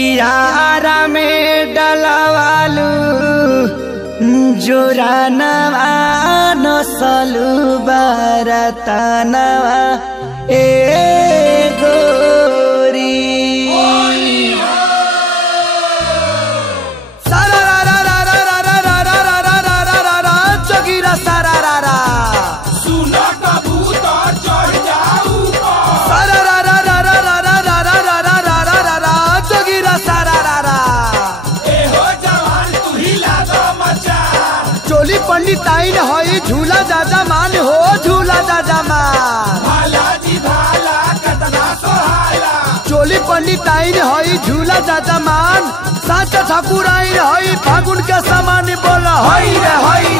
कियारा में डलवालू जोरानवा नसलू बरतनवा ए गोरी चौकीरा सारा रा सुना कबूतर चढ़ जाऊ चोली पंडित आइन हई झूला दादा मान हो झूला दादा मान भाला जी भाला कतना सोहाला चोली पंडित आइन हई झूला दादा मान साच ठाकुर आइन हई फागुन के समान बोल हई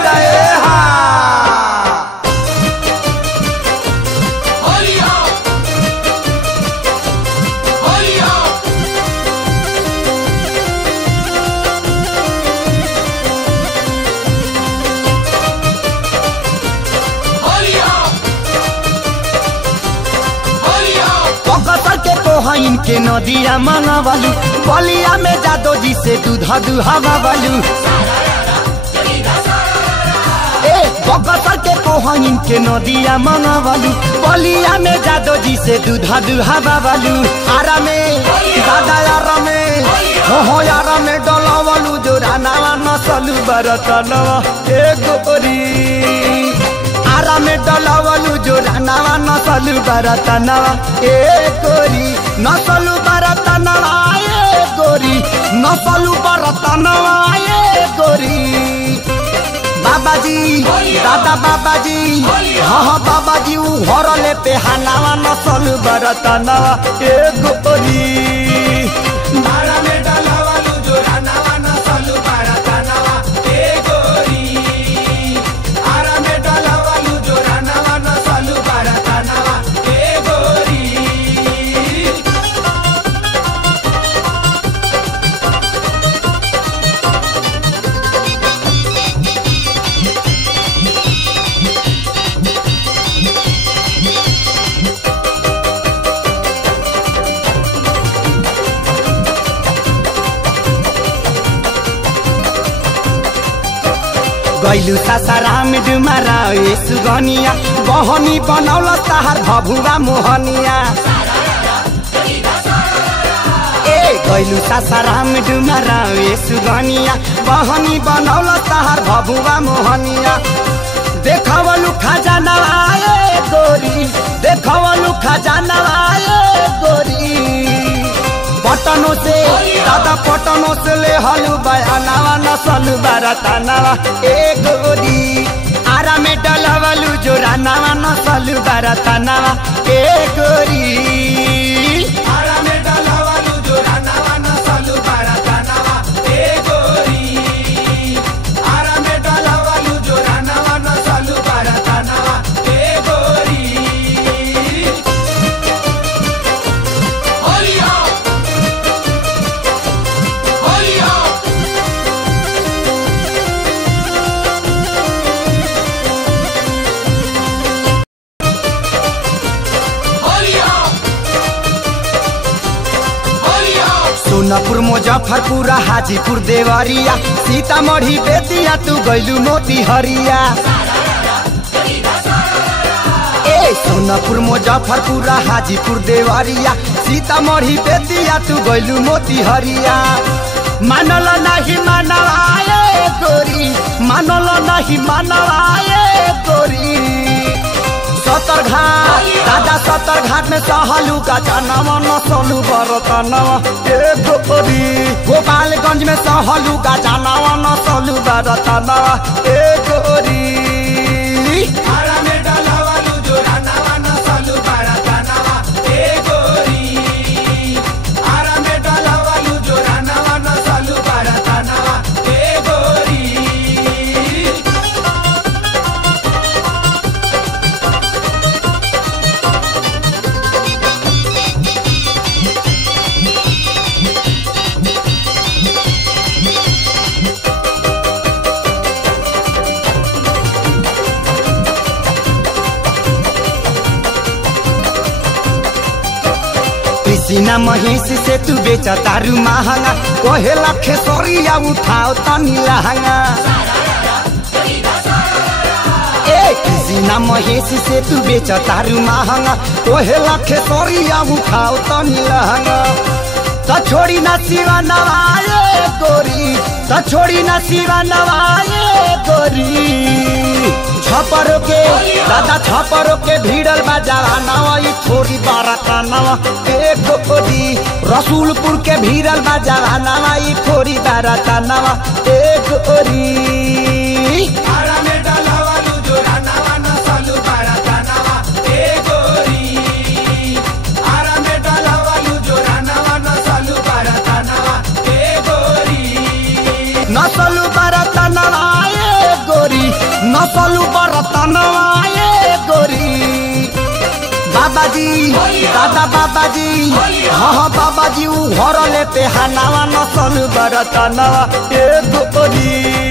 रे हा इनके नदिया मंगावालू बलिया में जादो जी से दूधा दुहावा वालू बकतर के कोहा इनके नदिया मंगावालू बलिया में जादो जी से दूधा दुहावा वालू आरा में दादा यारा में हो यारा में डलावालू जो रानावा नसलू बरतनवा ए गोरी आरा में डलावालू जो रानावा नसलू बरतनवा ए गोरी नसलू बरतनवा ए गोरी नसलू बरतनवा ए गोरी बाबाजी दादा बाबाजी हाँ बाबाजी उ हरले पे हनावा नसलू बरतनवा ए गोरी आरा में डलावालू जो रानावा नसलू बरतनवा ए गोरी आरा में डलावालू जो रानावा नसलू बरतनवा ए गोरी गैलू सासाराम डुमारा ए सुगनिया बहनी बनौल तहार भभुआ मोहनिया ए गैलू सासाराम डुमारा ए सुगनिया बहनी बनौल तहार भभुआ मोहनिया देखवलू खजाना ए गोरी देखवलू खजाना ए गोरी पटनों से दादा पटनों से ले हलू बयानावा नसलू बरतनवा ए गोरी आरा में डलवलू जो रानावा नसलू बरतनवा ए गोरी आरा में डलावालू जो रानावा नसलू बरतनवा ए गोरी आरा में डलावालू जो रानावा नसलू बरतनवा ए गोरी होलिया होलिया होलिया होलिया सोनापुर मुजफ्फरपुर हाजीपुर देवरिया सीतामढ़ी बेतिया तू गैलू मोती हरिया ए सोनापुर मुजफ्फरपुर हाजीपुर देवरिया सीतामढ़ी बेतिया तू गैलू मोती हरिया मानल नहीं मानवाए गोरी मानल नहीं मानवाए गोरी सतर घाट दादा सतर घाट में सहलू गजनवा नसलू बरतनवा ए गोरी गोपालगंज में सहलू गजनवा नसलू बरतनवा ए गोरी आरा में डलावालू जो रानावा नसलू बरतनवा ए गोरी आरा में डलावालू जो रानावा नसलू बरतनवा ए गोरी किसीना महेश से तू बेचा तारू महंगा कहेला खेसरिया उठाओ तनी लहंगा किसीना महेश से तू बेचा तारू महंगा कहेला खेसरिया उठाओ तनी लहंगा तो छोड़ी ना सिवा नवाए गोरी तो छोड़ी ना सिवा नवाए गोरी छपरों के दादा छपरों के भीड़ल बाजावा नवा थोड़ी बाराता नवा एक गोरी रसूलपुर के भीड़ल बाजावा नवा थोड़ी बाराता नवा एक गोरी आरा में डालावालू जोरा नवा नसलू बाराता नवा ए गोरी आरा में डालावालू जोरा नवा नसलू बाराता नवा ए गोरी नसलू बाराता नवा ए गोरी नसलू बाराता नवा ए गोरी बाबाजी दादा बाबाजी हाँ बाबाजी उ घर लेते हनावा नसलू बाराता नवा ए गोरी।